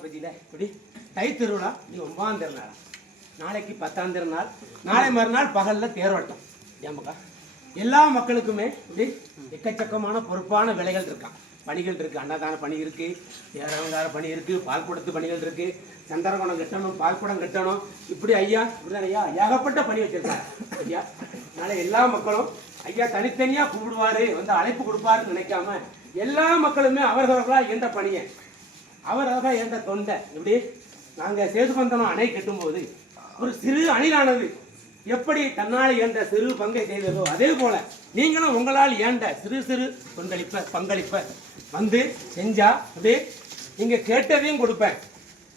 பகுதியில் இப்படி தை திருவிழா. நீ ஒன்பதாம் திருநாள் நாளைக்கு பத்தாம் திருநாள் நாளை. மறுநாள் பகலில் தேரோட்டம். ஏமாக்கா எல்லா மக்களுக்குமே இப்படி எக்கச்சக்கமான பொறுப்பான வேலைகள் இருக்கான் பணிகள் இருக்கு. அன்னதான பணி இருக்கு. தேரவங்கார பணி இருக்கு. பால் குடத்து பணிகள் இருக்கு. சந்தரகுணம் கட்டணும் பால் குடம் கட்டணும். இப்படி ஐயா இப்படிதான் ஐயா ஏகப்பட்ட பணி வச்சிருக்காங்க ஐயா அதனால எல்லா மக்களும் ஐயா தனித்தனியா கூப்பிடுவாரு வந்து அழைப்பு கொடுப்பாருன்னு நினைக்காம எல்லா மக்களுமே அவர்களா எந்த பணியை அவரவர்கள் இருந்த தொண்டை. இப்படி நாங்கள் சேதுபந்தனம் அணை கட்டும்போது ஒரு சிறு அணிலானது எப்படி தன்னால் இயன்ற சிறு பங்கை செய்ததோ அதே போல நீங்களும் உங்களால் இயன்ற சிறு சிறு பங்களிப்ப பங்களிப்ப வந்து செஞ்சா அப்படியே நீங்கள் கேட்டதையும் கொடுப்பேன்.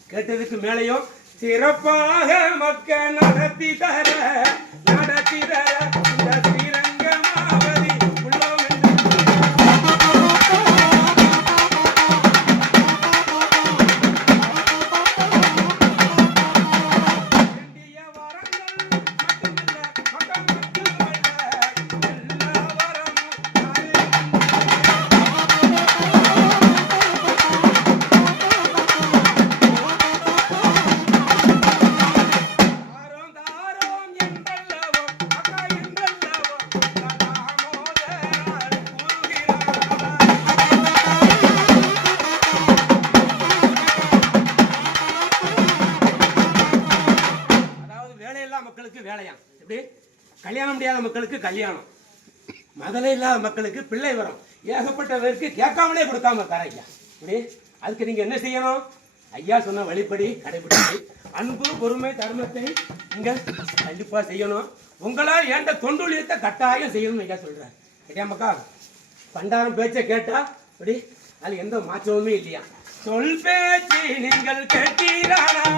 கேட்டதுக்கு மேலேயும் சிறப்பாக மக்கள் நடத்தி தர நடத்தி தர வேலையாம். எப்படி? கல்யாணம் முடியாத மக்களுக்கு கல்யாணம். மதலை இல்லாத மக்களுக்கு பிள்ளை வரும். ஏகப்பட்ட பேருக்கு கேட்காமலே கொடுக்காம தர ஐயா. இப்படி அதுக்கு நீங்க என்ன செய்யணும்? ஐயா சொன்ன வழிப்படி கடைபிடிச்சு அன்பு பொறுமை தர்மத்தை நீங்க கண்டிப்பா செய்யணும். உங்களால் ஏண்ட தொண்டுலியத்தை கட்டாயம் செய்யணும்னு ஐயா சொல்றாரு. ஐயா மக்கா? பண்டாரம் பேச்சை கேட்டா இப்படி அது எந்த மாற்றமுமே இல்லையா? சொல் பேச்சு நீங்கள் கேட்டீரானா?